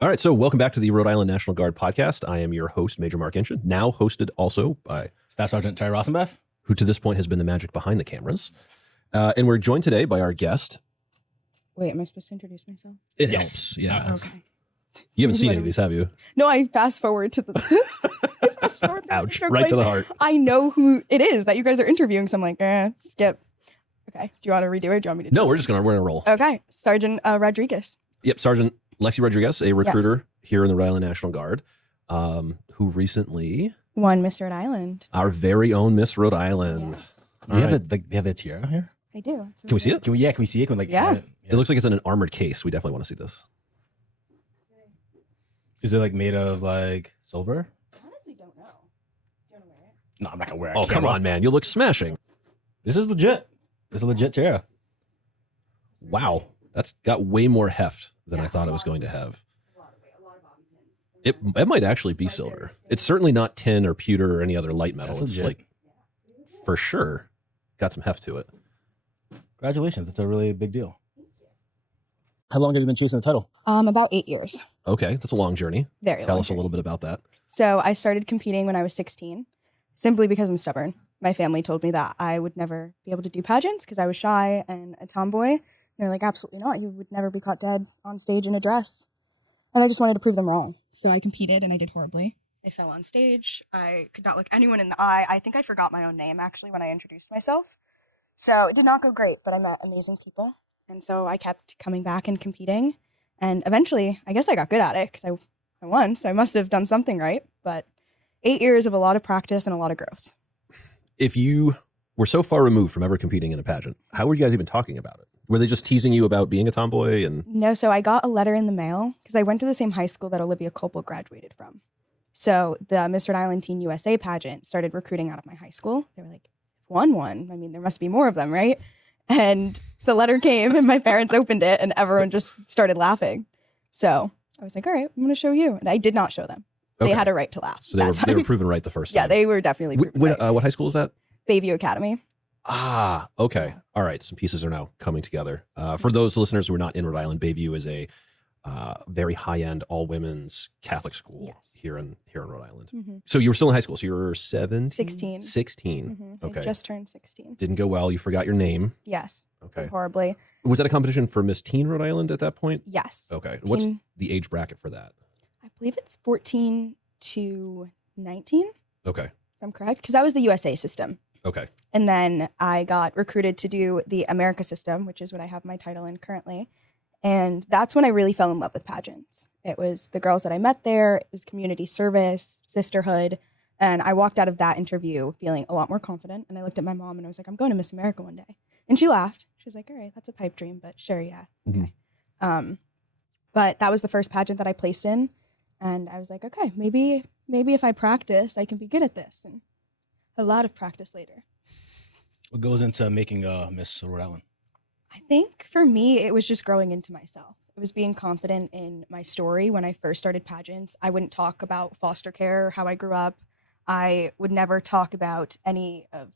All right, so welcome back to the Rhode Island National Guard podcast. I am your host, Major Mark Inchin, now hosted also by Staff Sergeant Terry Rajsombath, who to this point has been the magic behind the cameras. And we're joined today by our guest. Wait, am I supposed to introduce myself? It helps, yeah. Okay. You haven't seen any of these, have you? No, I fast forward to the... Ouch, right to the heart. I know who it is that you guys are interviewing, so I'm like, skip. Okay, do you want to redo it? Do you want me to No, we're gonna roll. Okay, Sergeant Rodriguez. Yep, Sergeant Lexi Rodriguez, a recruiter here in the Rhode Island National Guard, who recently won Miss Rhode Island. Our very own Miss Rhode Island. Yes. You have the tiara here? I do. Can we see it? Can we see it? Yeah. It looks like it's in an armored case. We definitely want to see this. Is it like made of like silver? I honestly don't know. Do you want to wear it? No, I'm not gonna wear it. Oh, come on, man. You look smashing. This is legit. This is a legit tiara. Wow. That's got way more heft than I thought it was going to have. A lot of bobby pins. It might actually be silver. It's certainly not tin or pewter or any other light metal. That's It's legit. like, for sure, got some heft to it. Congratulations. That's a really big deal. How long have you been chasing the title? About 8 years. Okay, that's a long journey. Very Tell long us a little bit about that. So I started competing when I was 16, simply because I'm stubborn. My family told me that I would never be able to do pageants because I was shy and a tomboy. And they're like, absolutely not. You would never be caught dead on stage in a dress. And I just wanted to prove them wrong. So I competed and I did horribly. I fell on stage. I could not look anyone in the eye. I think I forgot my own name, actually, when I introduced myself. So it did not go great, but I met amazing people. And so I kept coming back and competing. And eventually, I guess I got good at it because I won. So I must have done something right. But 8 years of a lot of practice and a lot of growth. If you were so far removed from ever competing in a pageant, how were you guys even talking about it? Were they just teasing you about being a tomboy? And No, so I got a letter in the mail because I went to the same high school that Olivia Copel graduated from. So the Miss Rhode Island Teen USA pageant started recruiting out of my high school. They were like, won one. I mean, there must be more of them, right? And the letter came and my parents opened it and everyone just started laughing. So I was like, all right, I'm going to show you. And I did not show them. Okay. They had a right to laugh. So they were proven right the first time. Yeah, they were definitely proven right. What high school is that? Bayview Academy. Ah, okay. All right. Some pieces are now coming together. For those listeners who are not in Rhode Island, Bayview is a very high-end, all-women's Catholic school here in Rhode Island. Mm-hmm. So you were still in high school. So you were 17? 16. 16. Mm-hmm. Okay. I just turned 16. Didn't go well. You forgot your name. Yes. Okay. Did horribly. Was that a competition for Miss Teen Rhode Island at that point? Yes. Okay. What's the age bracket for that? I believe it's 14 to 19. Okay. If I'm correct. Because that was the USA system. Okay. And then I got recruited to do the America system, which is what I have my title in currently. And that's when I really fell in love with pageants. It was the girls that I met there. It was community service, sisterhood. And I walked out of that interview feeling a lot more confident. And I looked at my mom and I was like, I'm going to Miss America one day. And she laughed. She was like, all right, that's a pipe dream, but sure, yeah. Okay. Mm-hmm. But that was the first pageant that I placed in. And I was like, okay, maybe if I practice, I can be good at this. And a lot of practice later. What goes into making Miss Rhode Island? I think for me, it was just growing into myself. It was being confident in my story. When I first started pageants, I wouldn't talk about foster care or how I grew up. I would never talk about any of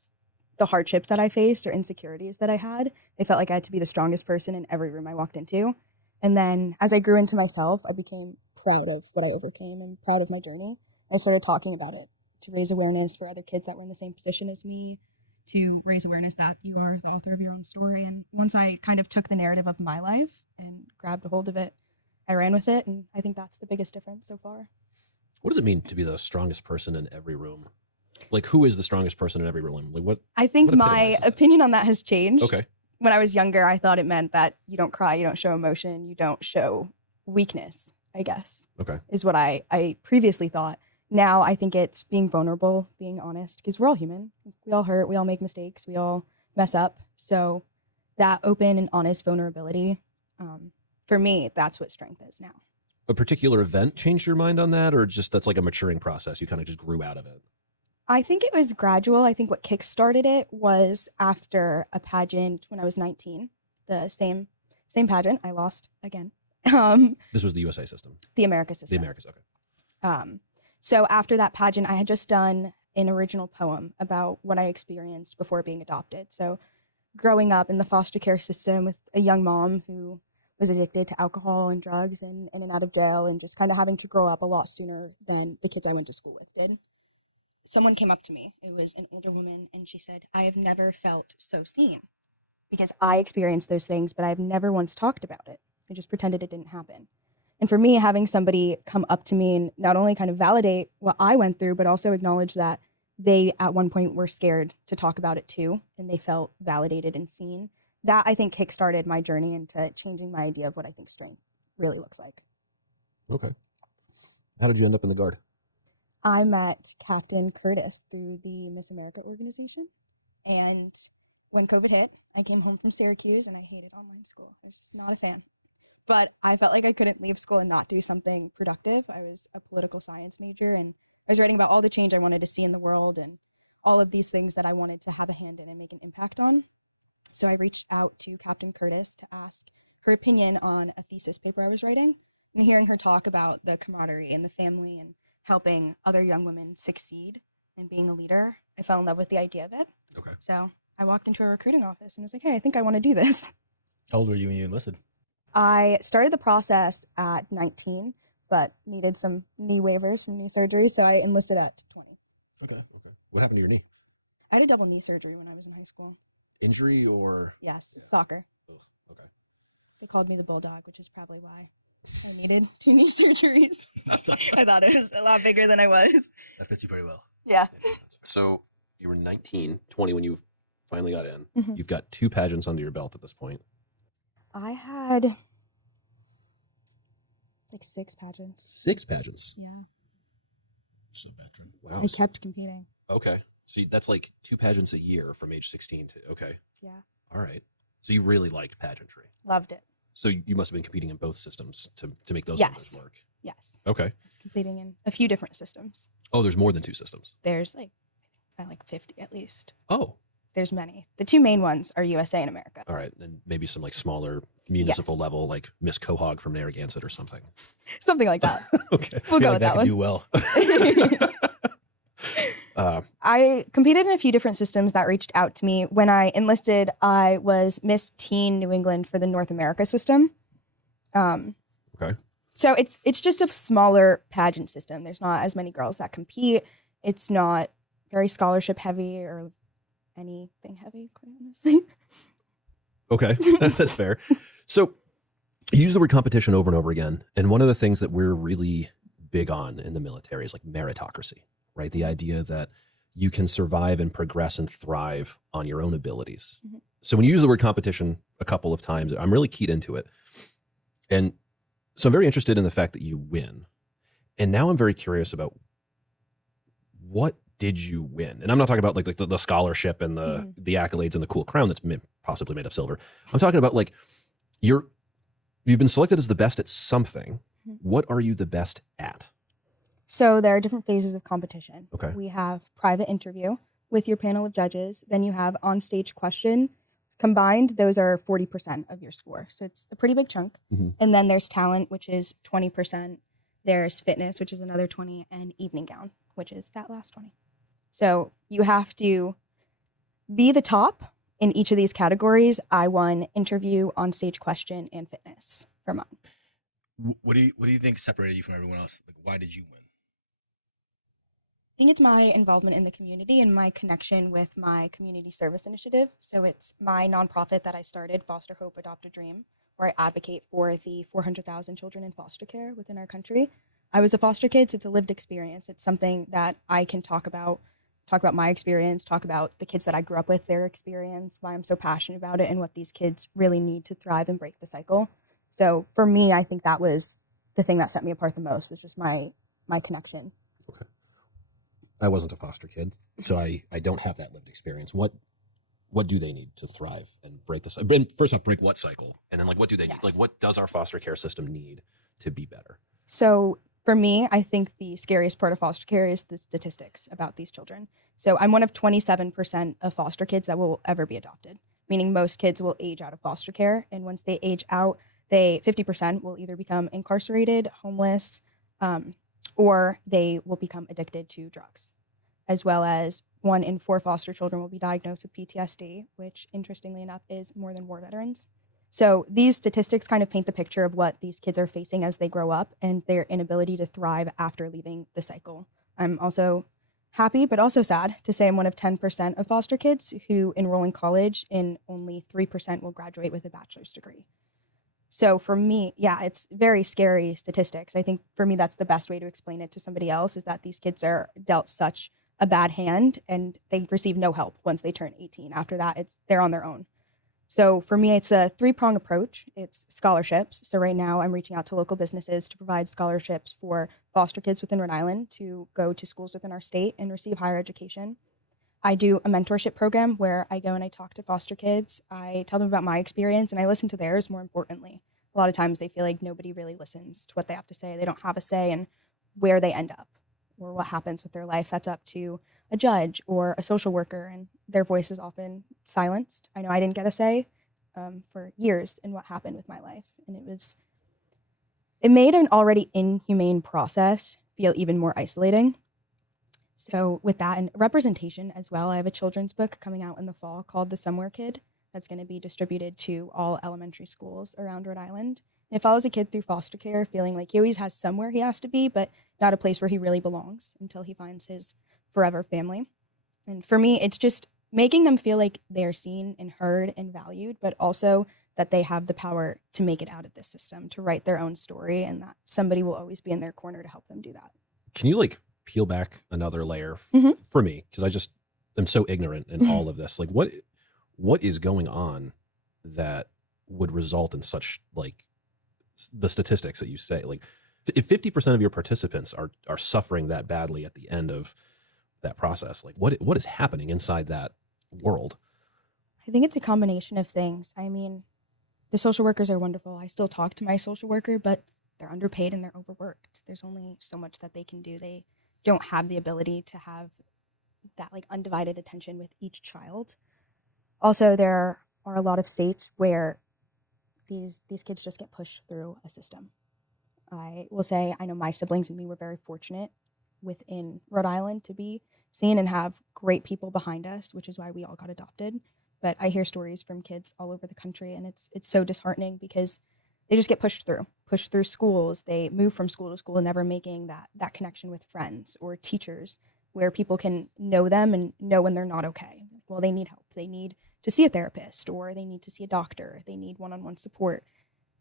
the hardships that I faced or insecurities that I had. I felt like I had to be the strongest person in every room I walked into. And then as I grew into myself, I became proud of what I overcame and proud of my journey. I started talking about it to raise awareness for other kids that were in the same position as me, to raise awareness that you are the author of your own story. And once I kind of took the narrative of my life and grabbed a hold of it, I ran with it. And I think that's the biggest difference so far. What does it mean to be the strongest person in every room? Like, who is the strongest person in every room? Like, what? I think what my epitomizes that? opinion on that has changed. Okay. When I was younger, I thought it meant that you don't cry, you don't show emotion, you don't show weakness, I guess. Okay. Is what I previously thought. Now I think it's being vulnerable, being honest, because we're all human. We all hurt, we all make mistakes, we all mess up. So that open and honest vulnerability, for me, that's what strength is now. A particular event changed your mind on that, or just that's like a maturing process? You kind of just grew out of it. I think it was gradual. I think what kickstarted it was after a pageant when I was 19, the same pageant. I lost again. This was the USA system. The America system. The Americas, okay. So after that pageant, I had just done an original poem about what I experienced before being adopted. So growing up in the foster care system with a young mom who was addicted to alcohol and drugs and in and out of jail and just kind of having to grow up a lot sooner than the kids I went to school with did. Someone came up to me. It was an older woman, and she said, "I have never felt so seen because I experienced those things, but I've never once talked about it. I just pretended it didn't happen." And for me, having somebody come up to me and not only kind of validate what I went through, but also acknowledge that they at one point were scared to talk about it too, and they felt validated and seen. That, I think, kickstarted my journey into changing my idea of what I think strength really looks like. Okay. How did you end up in the Guard? I met Captain Curtis through the Miss America organization. And when COVID hit, I came home from Syracuse and I hated online school. I was just not a fan. But I felt like I couldn't leave school and not do something productive. I was a political science major and I was writing about all the change I wanted to see in the world and all of these things that I wanted to have a hand in and make an impact on. So I reached out to Captain Curtis to ask her opinion on a thesis paper I was writing. And hearing her talk about the camaraderie and the family and helping other young women succeed and being a leader, I fell in love with the idea of it. Okay. So I walked into a recruiting office and was like, hey, I think I want to do this. How old were you when you enlisted? I started the process at 19, but needed some knee waivers from knee surgery, so I enlisted at 20. Okay. What happened to your knee? I had a double knee surgery when I was in high school. Injury or? Yes, soccer. Okay. They called me the Bulldog, which is probably why I needed 2 knee surgeries. I thought it was a lot bigger than I was. That fits you pretty well. Yeah. So you were 19, 20 when you finally got in. Mm-hmm. You've got 2 pageants under your belt at this point. I had like 6 pageants. 6 pageants? Yeah. So veteran. Wow. I kept competing. Okay. So that's like 2 pageants a year from age 16 to, okay. Yeah. All right. So you really liked pageantry. Loved it. So you must have been competing in both systems to make those Yes. numbers work. Yes. Okay. I was competing in a few different systems. Oh, there's more than 2 systems. There's like 50 at least. Oh. There's many. The 2 main ones are USA and America. All right. And maybe some like smaller municipal Yes. level, like Miss Quahog from Narragansett or something. Something like that. Okay. We'll go like with that that one. could do well. I competed in a few different systems that reached out to me. When I enlisted, I was Miss Teen New England for the North America system. Okay. So it's just a smaller pageant system. There's not as many girls that compete. It's not very scholarship heavy or anything heavy, quite honestly. Okay. That's fair. So you use the word competition over and over again. And one of the things that we're really big on in the military is like meritocracy, right? The idea that you can survive and progress and thrive on your own abilities. Mm-hmm. So when you use the word competition a couple of times, I'm really keyed into it. And so I'm very interested in the fact that you win. And now I'm very curious about what did you win? And I'm not talking about like the scholarship and the accolades and the cool crown that's possibly made of silver. I'm talking about like you've been selected as the best at something. Mm-hmm. What are you the best at? So there are different phases of competition. Okay. We have private interview with your panel of judges. Then you have on-stage question. Combined, those are 40% of your score. So it's a pretty big chunk. Mm-hmm. And then there's talent, which is 20%. There's fitness, which is another 20, and evening gown, which is that last 20. So you have to be the top in each of these categories. I won interview, on-stage question, and fitness for mine. What do you think separated you from everyone else? Like, why did you win? I think it's my involvement in the community and my connection with my community service initiative. So it's my nonprofit that I started, Foster Hope, Adopt a Dream, where I advocate for the 400,000 children in foster care within our country. I was a foster kid, so it's a lived experience. It's something that I can talk about my experience, talk about the kids that I grew up with, their experience, why I'm so passionate about it, and what these kids really need to thrive and break the cycle. So for me, I think that was the thing that set me apart the most, was just my connection. Okay. I wasn't a foster kid, so I don't have that lived experience. What do they need to thrive and break this? First off, break what cycle? And then like, what do they need? Like, what does our foster care system need to be better? So for me, I think the scariest part of foster care is the statistics about these children. So I'm one of 27% of foster kids that will ever be adopted, meaning most kids will age out of foster care. And once they age out, 50% will either become incarcerated, homeless, or they will become addicted to drugs, as well as 1 in 4 foster children will be diagnosed with PTSD, which interestingly enough is more than war veterans. So these statistics kind of paint the picture of what these kids are facing as they grow up and their inability to thrive after leaving the cycle. I'm also happy, but also sad to say I'm one of 10% of foster kids who enroll in college, and only 3% will graduate with a bachelor's degree. So for me, yeah, it's very scary statistics. I think for me, that's the best way to explain it to somebody else, is that these kids are dealt such a bad hand and they receive no help once they turn 18. After that, they're on their own. So for me, it's a three-prong approach. It's scholarships. So right now I'm reaching out to local businesses to provide scholarships for foster kids within Rhode Island to go to schools within our state and receive higher education. I do a mentorship program where I go and I talk to foster kids. I tell them about my experience and I listen to theirs, more importantly. A lot of times they feel like nobody really listens to what they have to say. They don't have a say in where they end up or what happens with their life. That's up to a judge or a social worker, and their voice is often silenced. I know I didn't get a say for years in what happened with my life, and it made an already inhumane process feel even more isolating. So with that and representation as well, I have a children's book coming out in the fall called The Somewhere Kid that's going to be distributed to all elementary schools around Rhode Island. And it follows a kid through foster care, feeling like he always has somewhere he has to be, but not a place where he really belongs until he finds his forever family. And for me, it's just making them feel like they're seen and heard and valued, but also that they have the power to make it out of this system, to write their own story, and that somebody will always be in their corner to help them do that. Can you like peel back another layer Mhm. for me? Because I just am so ignorant in all of this. Like what is going on that would result in such, like, the statistics that you say? Like, if 50% of your participants are suffering that badly at the end of that process, like what is happening inside that world? I think it's a combination of things. I mean, the social workers are wonderful. I still talk to my social worker, but they're underpaid and they're overworked. There's only so much that they can do. They don't have the ability to have that like undivided attention with each child. Also, there are a lot of states where these kids just get pushed through a system. I will say I know my siblings and me were very fortunate within Rhode Island to be seen and have great people behind us, which is why we all got adopted. But I hear stories from kids all over the country, and it's so disheartening because they just get pushed through schools. They move from school to school, never making that connection with friends or teachers where people can know them and know when they're not okay. Well, they need help. They need to see a therapist, or they need to see a doctor. They need one-on-one support.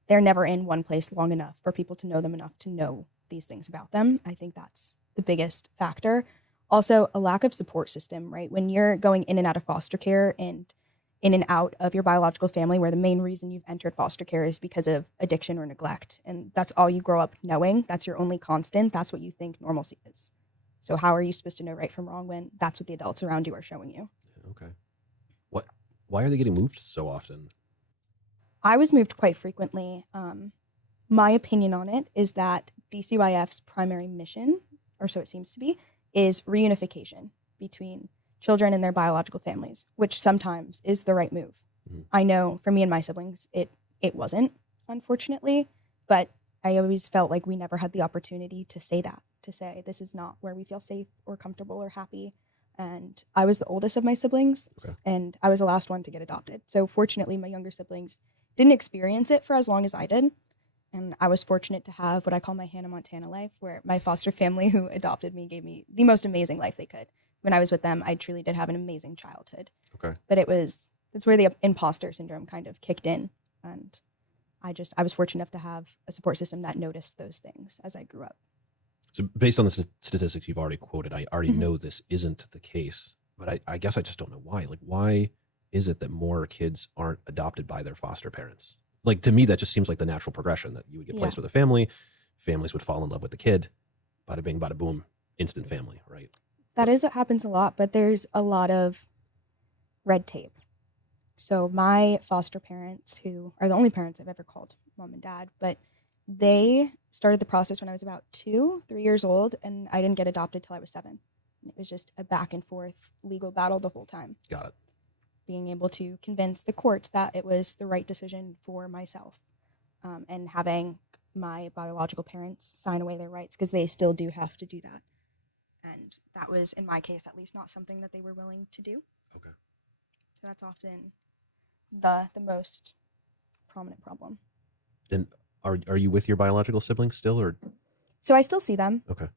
They're never in one place long enough for people to know them enough to know these things about them. I think that's the biggest factor. Also, a lack of support system, right? When you're going in and out of foster care and in and out of your biological family, where the main reason you've entered foster care is because of addiction or neglect, and that's all you grow up knowing, that's your only constant, that's what you think normalcy is. So how are you supposed to know right from wrong when that's what the adults around you are showing you? Okay. Why are they getting moved so often? I was moved quite frequently. My opinion on it is that DCYF's primary mission, or so it seems to be, is reunification between children and their biological families, which sometimes is the right move. Mhm. I know for me and my siblings, it wasn't, unfortunately, but I always felt like we never had the opportunity to say that, to say this is not where we feel safe or comfortable or happy. And I was the oldest of my siblings, Okay. and I was the last one to get adopted. So fortunately, my younger siblings didn't experience it for as long as I did. And I was fortunate to have what I call my Hannah Montana life, where my foster family who adopted me gave me the most amazing life they could. When I was with them, I truly did have an amazing childhood. Okay. But that's where the imposter syndrome kind of kicked in. And I was fortunate enough to have a support system that noticed those things as I grew up. So based on the statistics you've already quoted, I already Mhm. know this isn't the case, but I guess I just don't know why. Like, why is it that more kids aren't adopted by their foster parents? Like, to me, that just seems like the natural progression, that you would get placed with a family, families would fall in love with the kid, bada bing, bada boom, instant family, right? That is what happens a lot, but there's a lot of red tape. So my foster parents, who are the only parents I've ever called mom and dad, but they started the process when I was about 3 years old, and I didn't get adopted till I was 7. And it was just a back and forth legal battle the whole time. Got it. Being able to convince the courts that it was the right decision for myself, and having my biological parents sign away their rights, because they still do have to do that. And that was, in my case at least, not something that they were willing to do. Okay. So that's often the most prominent problem. And are you with your biological siblings still, or? So I still see them. Okay.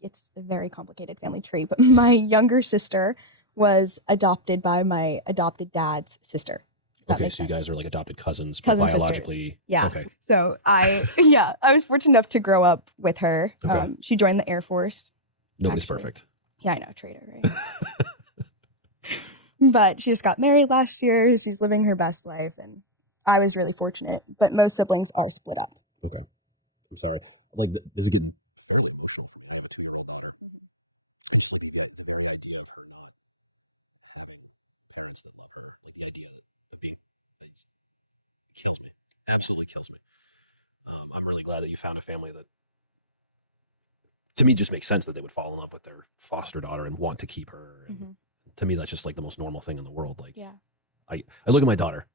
It's a very complicated family tree, but my younger sister was adopted by my adopted dad's sister. Okay, so you guys are like adopted cousins, but Cousin biologically. sisters. Yeah. Okay. So I was fortunate enough to grow up with her. Okay. She joined the Air Force. Nobody's actually. perfect. Yeah, I know, traitor, right? But she just got married last year. She's living her best life, and I was really fortunate. But most siblings are split up. Okay. I'm sorry. Like, does it get fairly emotional for you to have a 2-year-old daughter? I just like the very idea of her not having parents that love her. Like the idea of being, it kills me. Absolutely kills me. I'm really glad that you found a family that, to me, just makes sense that they would fall in love with their foster daughter and want to keep her. And to me, that's just like the most normal thing in the world. Like, Yeah. I look at my daughter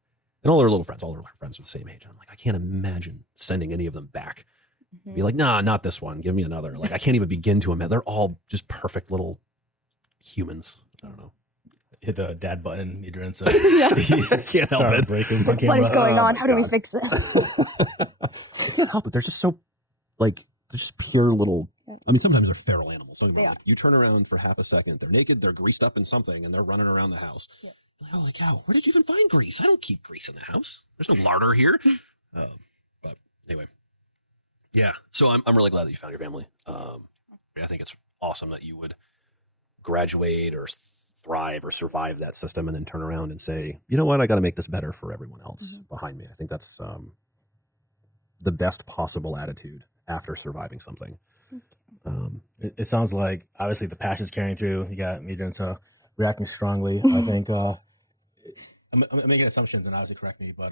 and all her little friends, all her friends are the same age. And I'm like, I can't imagine sending any of them back. Be like, nah, not this one. Give me another. Like, I can't even begin to imagine. They're all just perfect little humans. I don't know. Hit the dad button, Adrian. So Yeah. I can't help it. Breaking What is going on? How do we fix this? I can't help it. They're just so, like, they're just pure little. I mean, sometimes they're feral animals. So Yeah. like, you turn around for half a second, they're naked, they're greased up in something, and they're running around the house. Yeah. Like, holy cow, where did you even find grease? I don't keep grease in the house. There's no larder here. But anyway, yeah. So I'm really glad that you found your family. I think it's awesome that you would graduate or thrive or survive that system and then turn around and say, you know what, I got to make this better for everyone else behind me. I think that's the best possible attitude after surviving something. It sounds like obviously the passion's carrying through. You got Adrian reacting strongly. I think I'm making assumptions, and obviously correct me, but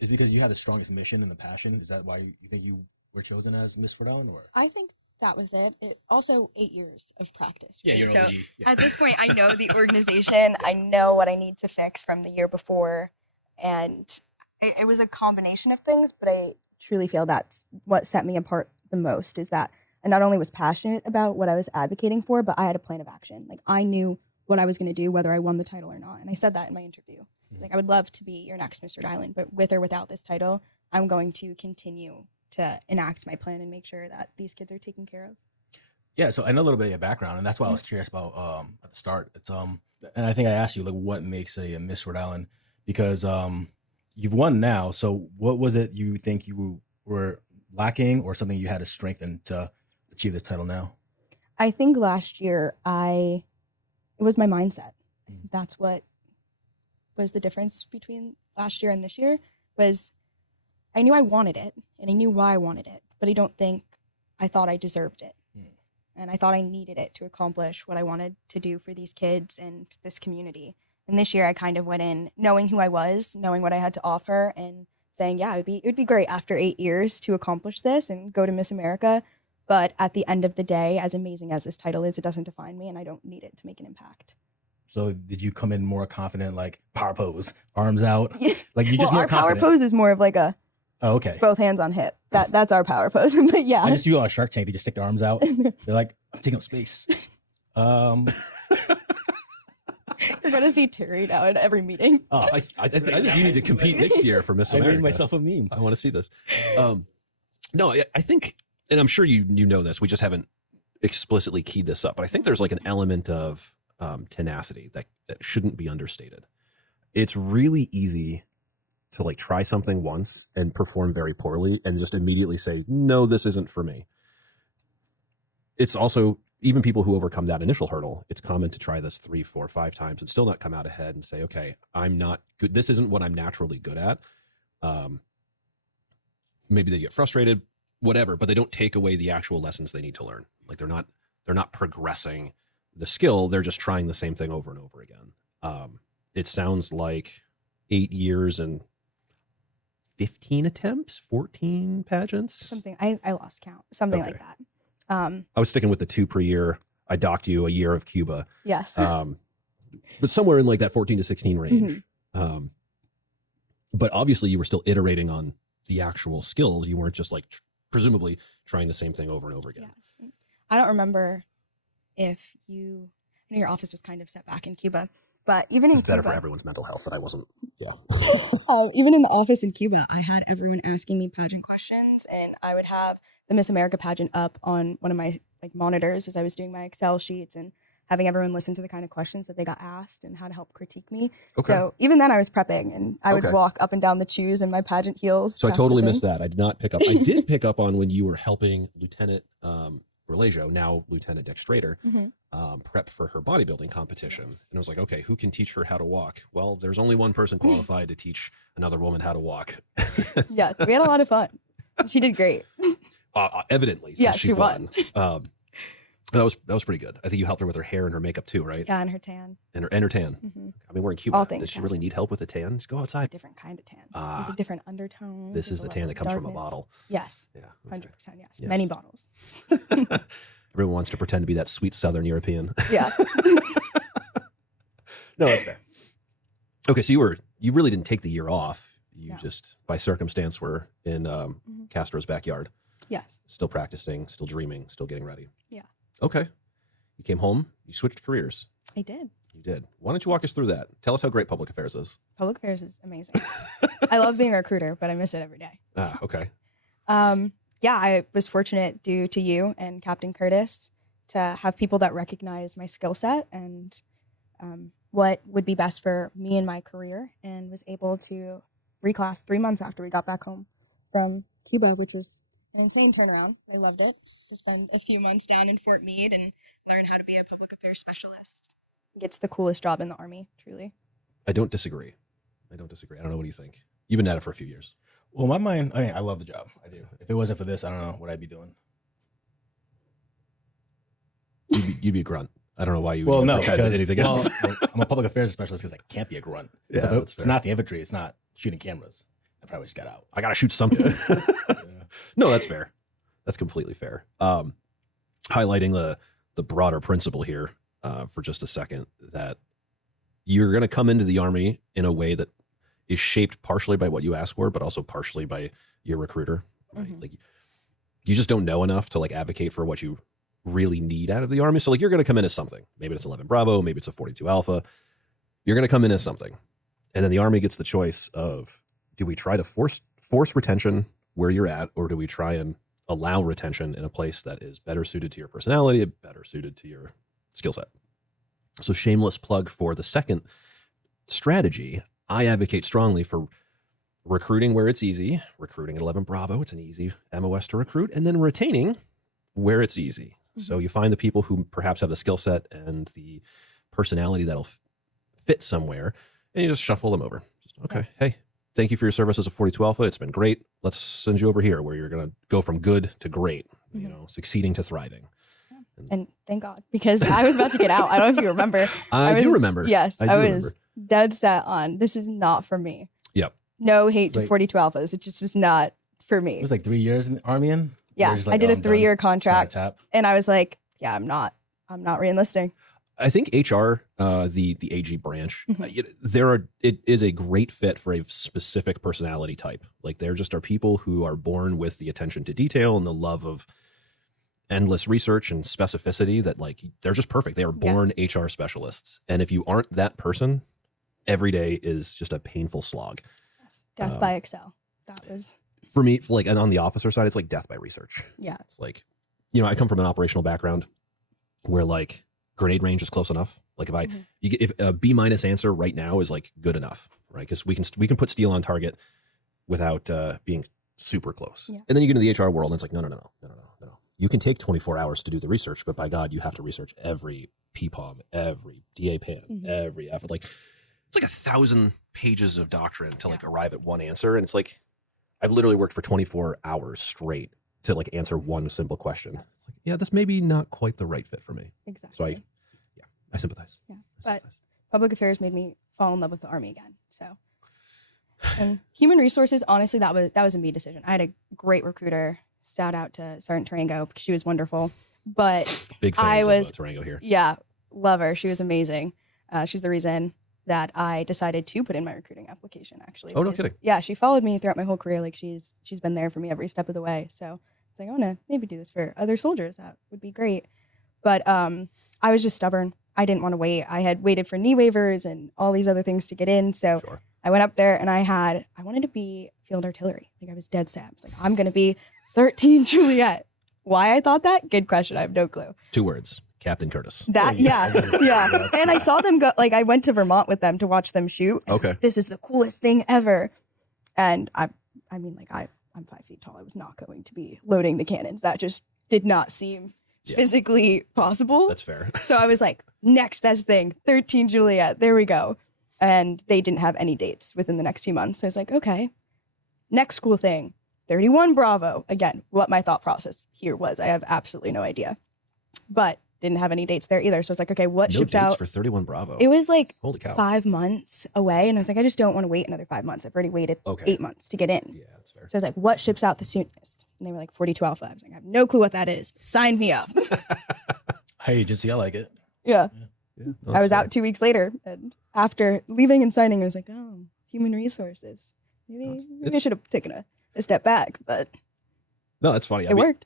is because you had the strongest mission and the passion. Is that why you think you were chosen as Miss Rhode? Or I think that was it. It also 8 years of practice. Yeah, you're so OG. Yeah. At this point, I know the organization. I know what I need to fix from the year before, and it was a combination of things. But I truly feel that's what set me apart the most. Is that I not only was passionate about what I was advocating for, but I had a plan of action. Like, I knew what I was going to do, whether I won the title or not. And I said that in my interview. Like, I would love to be your next Miss Rhode Island, but with or without this title, I'm going to continue to enact my plan and make sure that these kids are taken care of. Yeah, so I know a little bit of your background, and that's why I was curious about at the start. It's and I think I asked you, like, what makes a Miss Rhode Island, because you've won now. So what was it you think you were lacking, or something you had to strengthen to achieve this title now? I think last year it was my mindset. That's what was the difference between last year and this year. Was I knew I wanted it, and I knew why I wanted it, but I thought I deserved it. And I thought I needed it to accomplish what I wanted to do for these kids and this community. And this year I kind of went in knowing who I was, knowing what I had to offer, and saying, yeah, it would be great after 8 years to accomplish this and go to Miss America. But at the end of the day, as amazing as this title is, it doesn't define me, and I don't need it to make an impact. So did you come in more confident, like power pose, arms out? Like you just well, more our confident? power pose is more of like a okay, both hands on hip. That's our power pose. But yeah, I just see you on Shark Tank. They just stick their arms out. They're like, I'm taking up space. You're gonna see Terry now at every meeting. Oh, I think you need to compete next year for Miss America. I made myself a meme. I want to see this. No, I think, and I'm sure you know this, we just haven't explicitly keyed this up, but I think there's like an element of tenacity that shouldn't be understated. It's really easy to like try something once and perform very poorly and just immediately say, no, this isn't for me. It's also, even people who overcome that initial hurdle, it's common to try this 3, 4, 5 times and still not come out ahead and say, okay, I'm not good. This isn't what I'm naturally good at. Maybe they get frustrated, whatever, but they don't take away the actual lessons they need to learn. Like they're not progressing the skill. They're just trying the same thing over and over again. It sounds like 8 years and 15 attempts, 14 pageants. Something I lost count. Something Okay. like that. I was sticking with the 2 per year. I docked you a year of Cuba. Yes. But somewhere in like that 14 to 16 range. But obviously you were still iterating on the actual skills. You weren't just like presumably trying the same thing over and over again. Yes. I don't remember if I know your office was kind of set back in Cuba. But even in It's better Cuba, for everyone's mental health that I wasn't. Yeah. even in the office in Cuba, I had everyone asking me pageant questions, and I would have the Miss America pageant up on one of my like monitors as I was doing my Excel sheets and having everyone listen to the kind of questions that they got asked and how to help critique me. Okay. So even then I was prepping, and I would Okay. walk up and down the chews in my pageant heels. So I totally practicing. missed that. I did not pick up. I did pick up on when you were helping Lieutenant Religio, now Lieutenant Dextrator, prep for her bodybuilding competition. Yes. And I was like, okay, who can teach her how to walk? Well, there's only one person qualified to teach another woman how to walk. Yeah, we had a lot of fun. She did great. Evidently, since Yeah, she she won. That was pretty good. I think you helped her with her hair and her makeup too, right? Yeah, and her tan. And her tan. I mean, we're in Cuba. All things Does she really tan. need help with the tan? Just go outside. Different kind of tan. There's a different undertone. This is There's the a tan level that of comes from a darkness. bottle. Yes. Yeah. 100%. Yes. Yes. Many bottles. Everyone wants to pretend to be that sweet Southern European. Yeah. No, that's fair. Okay, so you really didn't take the year off. You No. just by circumstance were in Castro's backyard, Yes. still practicing, still dreaming, still getting ready. Yeah. Okay. You came home, you switched careers. I did. You did. Why don't you walk us through that? Tell us how great public affairs is. Public affairs is amazing. I love being a recruiter, but I miss it every day. Okay. Yeah, I was fortunate due to you and Captain Curtis to have people that recognize my skill set and what would be best for me and my career, and was able to reclass 3 months after we got back home from Cuba, which was an insane turnaround. I loved it. To spend a few months down in Fort Meade and learn how to be a public affairs specialist. It's the coolest job in the Army, truly. I don't disagree. I don't know what you think. You've been at it for a few years. Well, in my mind, I love the job. I do. If it wasn't for this, I don't know what I'd be doing. You'd be a grunt. I don't know why you would Well, no, pretend because anything else. I'm a public affairs specialist because I can't be a grunt. Yeah, So if that's it's fair. not the infantry. It's not shooting cameras. I probably just got out. I got to shoot something. No, that's fair. That's completely fair. Highlighting the broader principle here for just a second, that you're going to come into the Army in a way that is shaped partially by what you ask for, but also partially by your recruiter. Right? Like, you just don't know enough to like advocate for what you really need out of the Army. So like, you're going to come in as something. Maybe it's 11 Bravo, maybe it's a 42 Alpha. You're going to come in as something, and then the Army gets the choice of, do we try to force retention where you're at, or do we try and allow retention in a place that is better suited to your personality, better suited to your skill set? So shameless plug for the second strategy. I advocate strongly for recruiting where it's easy, recruiting at 11 Bravo. It's an easy MOS to recruit, and then retaining where it's easy. So you find the people who perhaps have the skill set and the personality that'll fit somewhere, and you just shuffle them over. Just, okay, hey, thank you for your service as a 42 Alpha. It's been great. Let's send you over here where you're going to go from good to great, you know, succeeding to thriving. And thank God, because I was about to get out. I don't know if you remember. I do remember. Yes, I I do was dead set on, this is not for me. Yep. No hate to Like- 42 Alphas. It just was not for me. It was like 3 years in the Army. Yeah, You're just like, I did oh, a I'm done. 3-year contract, Tap. and I was like, yeah, I'm not re-enlisting. I think HR, the AG branch, it is a great fit for a specific personality type. Like, there just are people who are born with the attention to detail and the love of endless research and specificity that, like, they're just perfect. They are born HR specialists. And if you aren't that person, every day is just a painful slog. Yes. Death by Excel. That was, For me, like, and on the officer side, it's like death by research. yeah. It's like, you know, I come from an operational background where like grenade range is close enough. Like if a B- answer right now is like good enough, right? Because we can put steel on target without being super close. Yeah. And then you get into the HR world, and it's like, no. You can take 24 hours to do the research, but by God, you have to research every PPOM, every DA PAN, every effort. Like, it's like 1,000 pages of doctrine to like arrive at one answer. And it's like, I've literally worked for 24 hours straight to like answer one simple question. It's like, yeah, this may be not quite the right fit for me. Exactly. So I sympathize. Yeah. I But sympathize. public affairs made me fall in love with the Army again. So, and human resources, honestly, that was a me decision. I had a great recruiter. Shout out to Sergeant Tarango, because she was wonderful. But Big I fans was of Tarango here. Yeah, love her. She was amazing. She's the reason that I decided to put in my recruiting application, actually. Oh, no because, kidding. Yeah, she followed me throughout my whole career. Like, she's been there for me every step of the way. So it's like, I want to maybe do this for other soldiers. That would be great. But I was just stubborn. I didn't want to wait. I had waited for knee waivers and all these other things to get in. So Sure. I went up there and I wanted to be field artillery. Like I was dead set. I was like, I'm going to be 13 Juliet. Why I thought that? Good question. I have no clue. 2 words. Captain Curtis. That, yeah. And I saw them go, like I went to Vermont with them to watch them shoot. Okay. Like, this is the coolest thing ever. And I'm 5 feet tall. I was not going to be loading the cannons. That just did not seem physically possible. That's fair. So I was like, next best thing, 13 Juliet. There we go. And they didn't have any dates within the next few months. So I was like, okay, next cool thing, 31 Bravo. Again, what my thought process here was, I have absolutely no idea. But didn't have any dates there either. So I was like, okay, what No ships dates out? for 31 Bravo. It was like Holy cow. 5 months away. And I was like, I just don't want to wait another 5 months. I've already waited 8 months to get in. Yeah, that's fair. So I was like, what ships out the soonest? And they were like 42 Alpha. I was like, I have no clue what that is. Sign me up. Hey, agency, I like it. Yeah. Yeah, no, I was that's fair. out 2 weeks later. And after leaving and signing, I was like, oh, human resources. Maybe I should have taken a step back, but No, that's funny. it worked.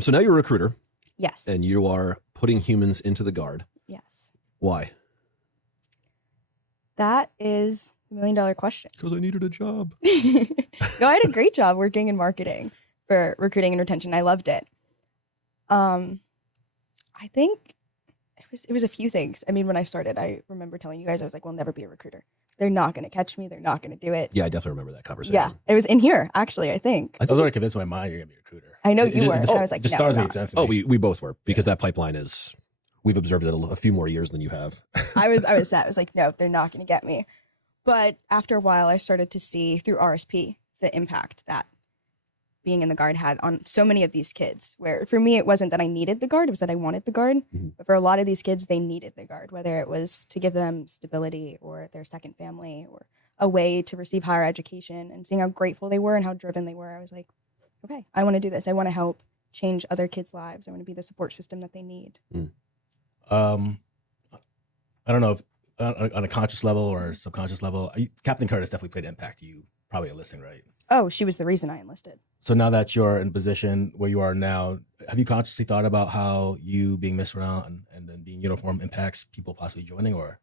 So now you're a recruiter Yes. and you are putting humans into the Guard. Yes. Why? That is the $1 million question. Because I needed a job. No, I had a great job working in marketing for recruiting and retention. I loved it. I think it was a few things. I mean, when I started, I remember telling you guys, I was like, we'll never be a recruiter. They're not going to catch me. They're not going to do it. Yeah, I definitely remember that conversation. Yeah, it was in here, actually, I think. I was already convinced in my mind you're gonna be a recruiter. I know It you just- were. the- So I was like, the no, stars I'm made not. sense to Oh, me. we both were, because that pipeline is, we've observed it a few more years than you have. I was sad. I was like, no, they're not going to get me. But after a while, I started to see through RSP the impact that being in the Guard had on so many of these kids, where for me, it wasn't that I needed the Guard, it was that I wanted the Guard. Mhm. But for a lot of these kids, they needed the Guard, whether it was to give them stability or their second family or a way to receive higher education, and seeing how grateful they were and how driven they were. I was like, okay, I want to do this. I want to help change other kids' lives. I want to be the support system that they need. I don't know if on a conscious level or subconscious level, Captain Curtis definitely played an impact. You probably enlisting, right? Oh, she was the reason I enlisted. So now that you're in position where you are now, have you consciously thought about how you being missed around and then being uniform impacts people possibly joining? Or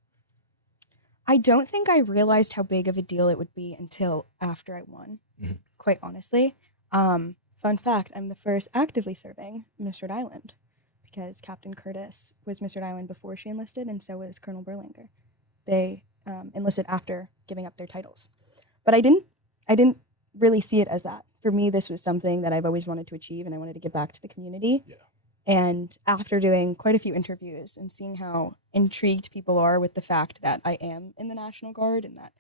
I don't think I realized how big of a deal it would be until after I won, Mhm. quite honestly. Fun fact, I'm the first actively serving Miss Rhode Island, because Captain Curtis was Miss Rhode Island before she enlisted, and so was Colonel Berlinger. They enlisted after giving up their titles. But I didn't really see it as that. For me, this was something that I've always wanted to achieve, and I wanted to give back to the community. Yeah. And after doing quite a few interviews and seeing how intrigued people are with the fact that I am in the National Guard and that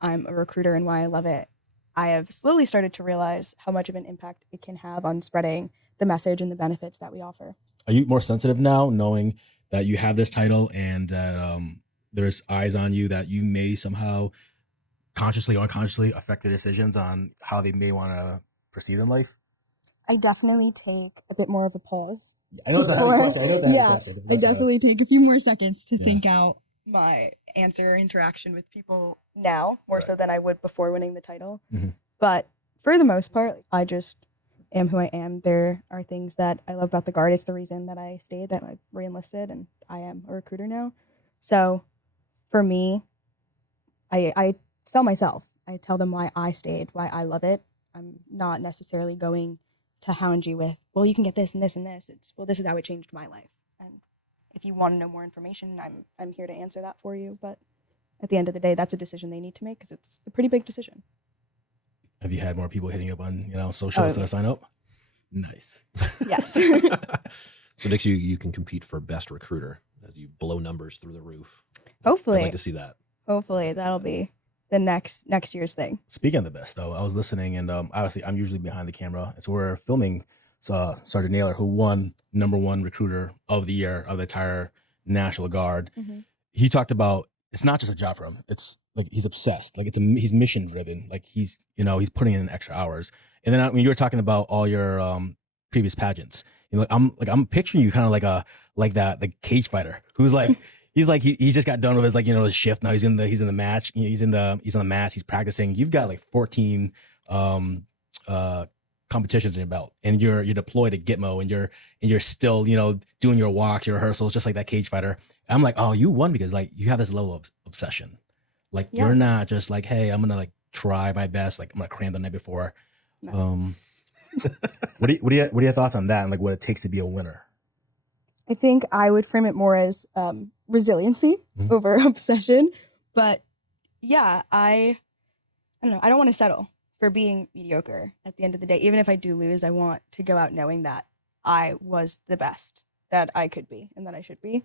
I'm a recruiter and why I love it, I have slowly started to realize how much of an impact it can have on spreading the message and the benefits that we offer. are you more sensitive now, knowing that you have this title and that there's eyes on you, that you may somehow consciously or unconsciously affect the decisions on how they may want to proceed in life? I definitely take a bit more of a pause. I know it's a heavy Before- question. I know it's a heavy yeah, question. I definitely take a few more seconds to Yeah. think out my answer or interaction with people now, more so Right. than I would before winning the title. Mhm. But for the most part, I just am who I am. There are things that I love about the Guard. It's the reason that I stayed, that I re-enlisted, and I am a recruiter now. So for me, I sell myself. I tell them why I stayed, why I love it. I'm not necessarily going to hound you with, well, you can get this and this and this. It's, well, this is how it changed my life. And if you want to know more information, I'm here to answer that for you. But at the end of the day, that's a decision they need to make, because it's a pretty big decision. Have you had more people hitting you up on socials to sign up? Nice. Yes. So Dix, you can compete for best recruiter as you blow numbers through the roof. Hopefully. I'd like to see that. Hopefully that'll be the next year's thing. Speaking of the best, though, I was listening, and obviously I'm usually behind the camera, and so we're filming Sergeant Naylor, who won #1 recruiter of the year of the entire National Guard. Mm-hmm. He talked about it's not just a job for him; it's like he's obsessed. Like he's mission driven. Like he's putting in extra hours. And then when you were talking about all your previous pageants, I'm picturing you kind of like the cage fighter who's like. He just got done with his shift. Now he's in the match. He's on the mats. He's practicing. You've got like 14 competitions in your belt, and you're deployed at Gitmo, and you're still doing your walks, your rehearsals, just like that cage fighter. I'm like, oh, you won because like you have this level of obsession. Like Yeah. you're not just like, hey, I'm gonna like try my best. Like I'm gonna cram the night before. No. What are your thoughts on that and like what it takes to be a winner? I think I would frame it more as resiliency over obsession. But yeah, I don't know. I don't want to settle for being mediocre at the end of the day. Even if I do lose, I want to go out knowing that I was the best that I could be and that I should be.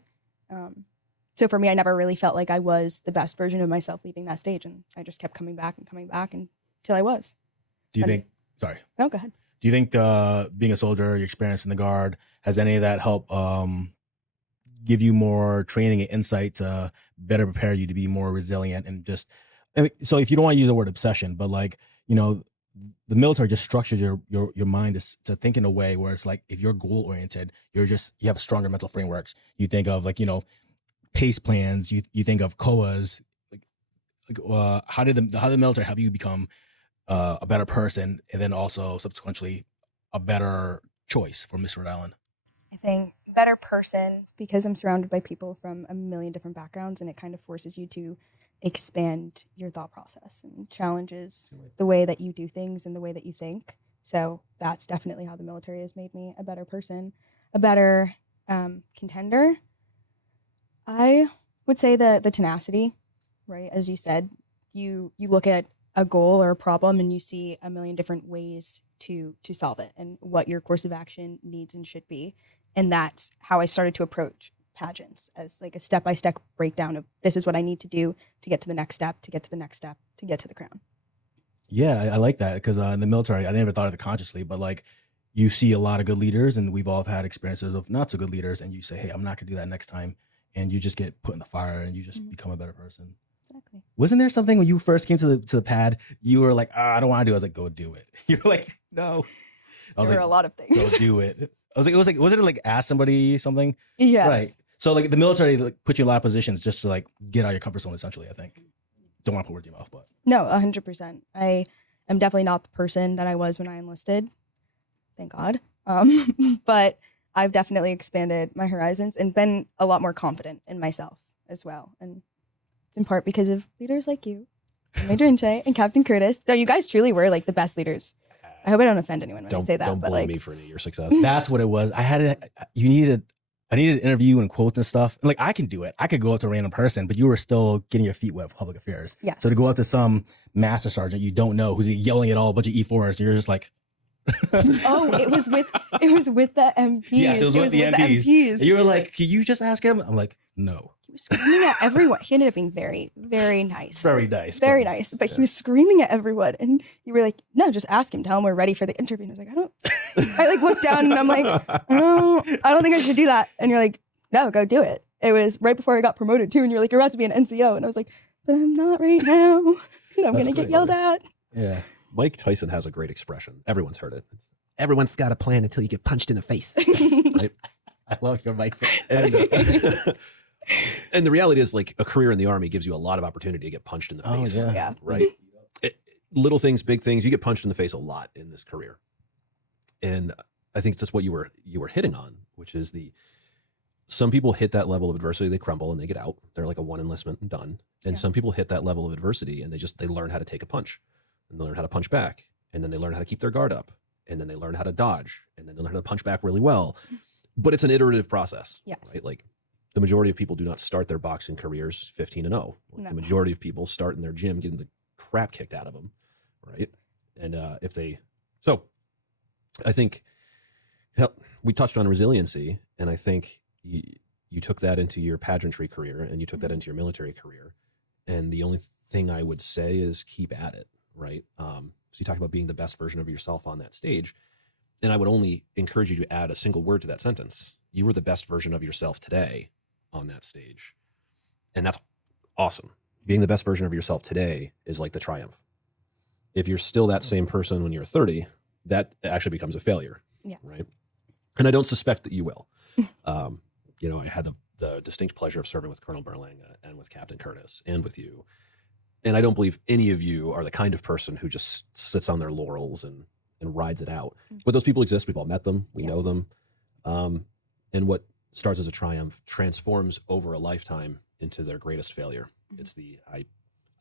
So for me, I never really felt like I was the best version of myself leaving that stage. And I just kept coming back until I was. Do you think, sorry. No, go ahead. Do you think being a soldier, your experience in the Guard, has any of that help give you more training and insight to better prepare you to be more resilient and just, so if you don't want to use the word obsession, but like, you know, the military just structures your mind to think in a way where it's like, if you're goal oriented, you have stronger mental frameworks. You think of like, you know, PACE plans, you think of COAs, how did the military help you become a better person and then also subsequently a better choice for Miss Rhode Island? I think better person because I'm surrounded by people from a million different backgrounds, and it kind of forces you to expand your thought process and challenges the way that you do things and the way that you think. So that's definitely how the military has made me a better person, a better contender. I would say the tenacity, right? As you said, you look at a goal or a problem and you see a million different ways to solve it and what your course of action needs and should be. And that's how I started to approach pageants, as like a step-by-step breakdown of this is what I need to do to get to the next step, to get to the next step, to get to the crown. Yeah, I like that because in the military, I never thought of it consciously, but like you see a lot of good leaders and we've all had experiences of not so good leaders and you say, hey, I'm not gonna do that next time. And you just get put in the fire and you just become a better person. Exactly. Wasn't there something when you first came to the pad, you were like, I don't want to do it. I was like, go do it. You're like, no. There were a lot of things. Go do it. I was like, wasn't it like ask somebody something? Yeah. Right. So like the military like, put you in a lot of positions just to like get out of your comfort zone, essentially, I think. Don't want to put words in your mouth, but. No, 100%. I am definitely not the person that I was when I enlisted. Thank God. But I've definitely expanded my horizons and been a lot more confident in myself as well. And it's in part because of leaders like you, Major Inche and Captain Curtis. So you guys truly were like the best leaders. I hope I don't offend anyone when I say that. Don't but blame like, me for any of your success. That's what it was. I needed an interview and quotes and stuff. And like, I can do it. I could go up to a random person, but you were still getting your feet wet with public affairs. Yes. So to go up to some master sergeant you don't know who's yelling at all a bunch of E4s, and you're just like, oh, it was with the MPs. Yes, it was with the MPs. And you were like, can you just ask him? I'm like, no. He was screaming at everyone. He ended up being very, very nice. Very nice. Very nice. But he was screaming at everyone. And you were like, no, just ask him. Tell him we're ready for the interview. And I was like, I like looked down and I'm like, I don't think I should do that. And you're like, no, go do it. It was right before I got promoted too. And you're like, you're about to be an NCO. And I was like, but I'm not right now. And I'm going to get yelled at. Yeah. Mike Tyson has a great expression. Everyone's heard it. Everyone's got a plan until you get punched in the face. Right? I love your Mike. And the reality is, like, a career in the Army gives you a lot of opportunity to get punched in the face. Oh, Yeah. Right? Little things, big things. You get punched in the face a lot in this career. And I think that's what you were hitting on, which is some people hit that level of adversity, they crumble and they get out. They're like a one enlistment and done. And some people hit that level of adversity and they learn how to take a punch. And they learn how to punch back. And then they learn how to keep their guard up. And then they learn how to dodge. And then they learn how to punch back really well. But it's an iterative process. Yes. Right? Like, the majority of people do not start their boxing careers 15-0. No. The majority of people start in their gym getting the crap kicked out of them. Right. And so I think we touched on resiliency. And I think you took that into your pageantry career and you took that into your military career. And the only thing I would say is keep at it. Right. So you talk about being the best version of yourself on that stage. And I would only encourage you to add a single word to that sentence. You were the best version of yourself today on that stage. And that's awesome. Being the best version of yourself today is like the triumph. If you're still that same person when you're 30, that actually becomes a failure. Yes. Right. And I don't suspect that you will. I had the distinct pleasure of serving with Colonel Berlanga and with Captain Curtis and with you. And I don't believe any of you are the kind of person who just sits on their laurels and rides it out. But those people exist. We've all met them. We know them. And what starts as a triumph, transforms over a lifetime into their greatest failure. Mhm. It's the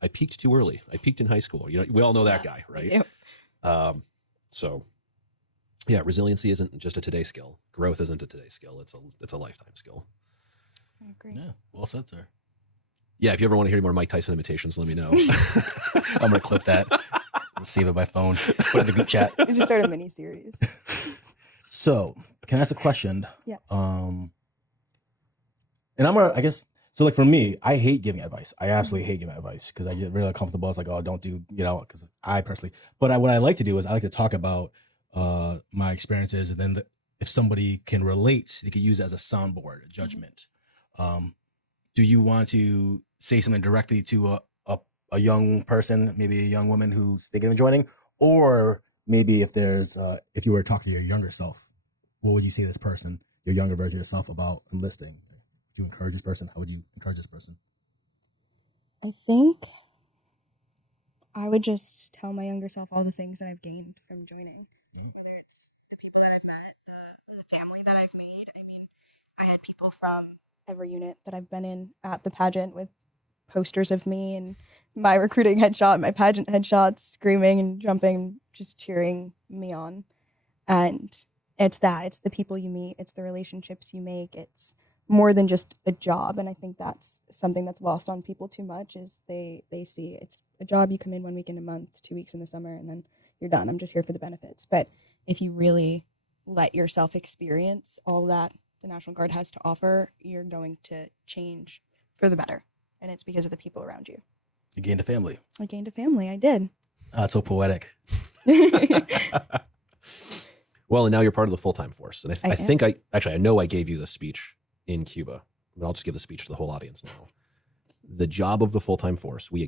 I peaked too early. I peaked in high school. You know, we all know that guy, right? Yep. So yeah, resiliency isn't just a today skill. Growth isn't a today skill. It's a lifetime skill. I agree. Yeah, well said, sir. Yeah, if you ever want to hear more Mike Tyson imitations, let me know. I'm gonna clip that. I'll save it by phone. Put it in the group chat. We just started a mini series. So, can I ask a question? Yeah. And I guess, so like for me, I hate giving advice. I absolutely hate giving advice because I get really uncomfortable. It's like, oh, don't do, because I personally, but what I like to do is I like to talk about my experiences, and then if somebody can relate, they could use it as a soundboard, a judgment. Do you want to say something directly to a young person, maybe a young woman who's thinking of joining, or maybe if you were to talk to your younger self, what would you say to this person, your younger version of yourself, about enlisting? Do you encourage this person? How would you encourage this person? I think I would just tell my younger self all the things that I've gained from joining. Whether it's the people that I've met, the family that I've made. I mean, I had people from every unit that I've been in at the pageant with posters of me and my recruiting headshot, my pageant headshots, screaming and jumping, just cheering me on. And it's the people you meet, it's the relationships you make, it's more than just a job. And I think that's something that's lost on people too much, is they see it's a job. You come in 1 week in a month, 2 weeks in the summer, and then you're done. I'm just here for the benefits. But if you really let yourself experience all that the National Guard has to offer, you're going to change for the better. And it's because of the people around you. You gained a family. I gained a family. I did. That's so poetic. Well, and now you're part of the full-time force. And I think I know I gave you the speech in Cuba, but I'll just give the speech to the whole audience now. The job of the full-time force, we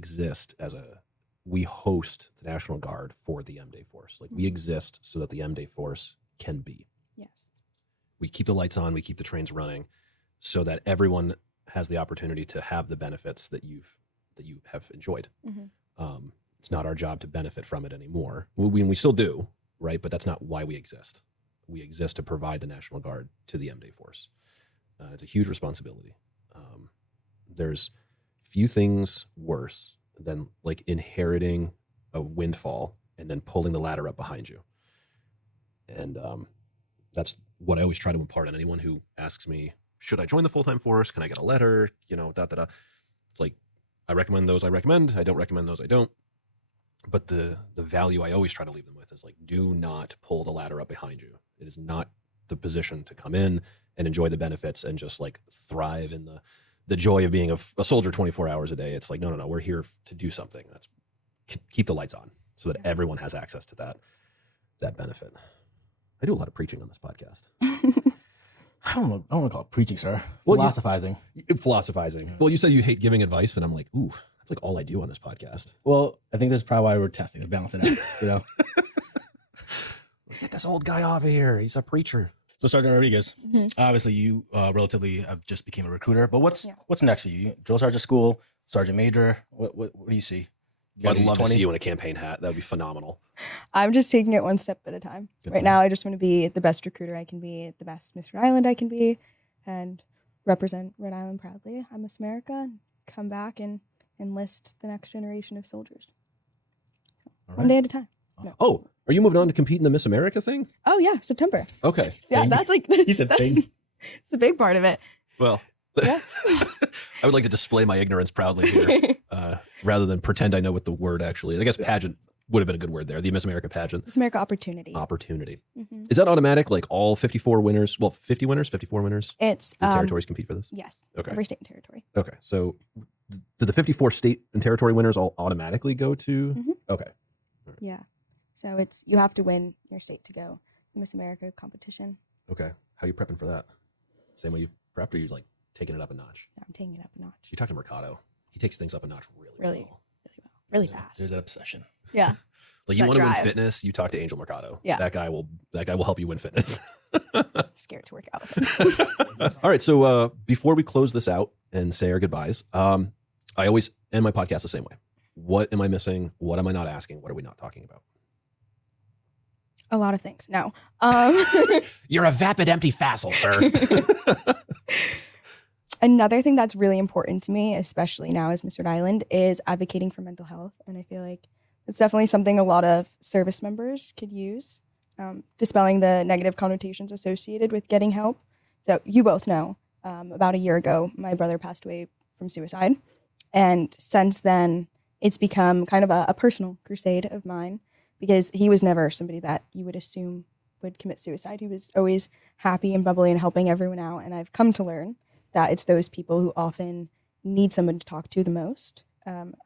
host the National Guard for the M-Day force. Like, we exist so that the M-Day force can be. Yes. We keep the lights on, we keep the trains running so that everyone has the opportunity to have the benefits that you have enjoyed. Mm-hmm. It's not our job to benefit from it anymore. We still do, right? But that's not why we exist. We exist to provide the National Guard to the M-Day force. It's a huge responsibility. There's few things worse than like inheriting a windfall and then pulling the ladder up behind you. And that's what I always try to impart on anyone who asks me, should I join the full-time force? Can I get a letter? It's like, I recommend those I recommend. I don't recommend those I don't. But the value I always try to leave them with is like, do not pull the ladder up behind you. It is not the position to come in and enjoy the benefits and just like thrive in the joy of being a soldier 24 hours a day. It's like, no, we're here to do something. That's keep the lights on so that everyone has access to that benefit. I do a lot of preaching on this podcast. I don't want to call it preaching, sir. Philosophizing. Philosophizing. Well, you said you hate giving advice, and I'm like, ooh, that's like all I do on this podcast. Well, I think this is probably why we're testing to balance it out, Get this old guy off of here. He's a preacher. So, Sergeant Rodriguez, obviously you relatively have just became a recruiter, but what's next for you? Drill sergeant school, sergeant major. What do you see? I'd love to see you in a campaign hat. That would be phenomenal. I'm just taking it one step at a time. Right now, I just want to be the best recruiter I can be, the best Miss Rhode Island I can be, and represent Rhode Island proudly. I'm Miss America, and come back and enlist the next generation of soldiers. One day at a time. No. Oh, are you moving on to compete in the Miss America thing? Oh, yeah, September. Okay. Yeah, that's like... He said thing. It's a big part of it. Well... Yeah. I would like to display my ignorance proudly here, rather than pretend I know what the word actually is. I guess pageant would have been a good word there. The Miss America pageant. Miss America opportunity. Opportunity. Mm-hmm. Is that automatic? Like all 54 winners? Well, 50 winners, 54 winners? It's the territories compete for this? Yes. Okay. Every state and territory. Okay. So do the 54 state and territory winners all automatically go to? Mm-hmm. Okay. Right. Yeah. So you have to win your state to go to Miss America competition. Okay. How are you prepping for that? Same way you've prepped, or you like taking it up a notch? No, I'm taking it up a notch. You talk to Mercado. He takes things up a notch really well. Really fast. There's that obsession. Yeah. Like you want to win fitness, you talk to Angel Mercado. Yeah. That guy will help you win fitness. I'm scared to work out with him. All right. So before we close this out and say our goodbyes, I always end my podcast the same way. What am I missing? What am I not asking? What are we not talking about? A lot of things. No. You're a vapid empty facile, sir. Another thing that's really important to me, especially now as Miss Rhode Island, is advocating for mental health. And I feel like it's definitely something a lot of service members could use, dispelling the negative connotations associated with getting help. So you both know, about a year ago, my brother passed away from suicide. And since then, it's become kind of a personal crusade of mine, because he was never somebody that you would assume would commit suicide. He was always happy and bubbly and helping everyone out. And I've come to learn that it's those people who often need someone to talk to the most.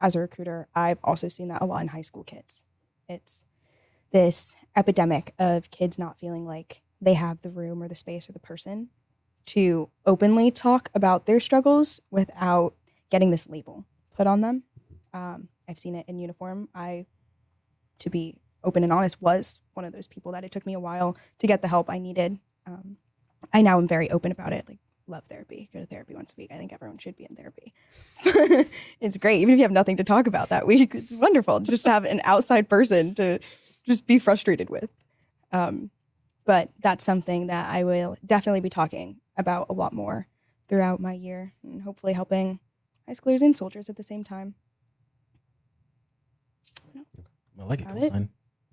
As a recruiter, I've also seen that a lot in high school kids. It's this epidemic of kids not feeling like they have the room or the space or the person to openly talk about their struggles without getting this label put on them. I've seen it in uniform. To be open and honest, was one of those people that it took me a while to get the help I needed. I now am very open about it. Like, love therapy. Go to therapy once a week. I think everyone should be in therapy. It's great. Even if you have nothing to talk about that week, it's wonderful just to have an outside person to just be frustrated with. But that's something that I will definitely be talking about a lot more throughout my year, and hopefully helping high schoolers and soldiers at the same time. I like it. Got it.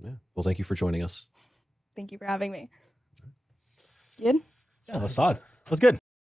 Yeah. Well, thank you for joining us. Thank you for having me. Good? Yeah, that's solid. That's good.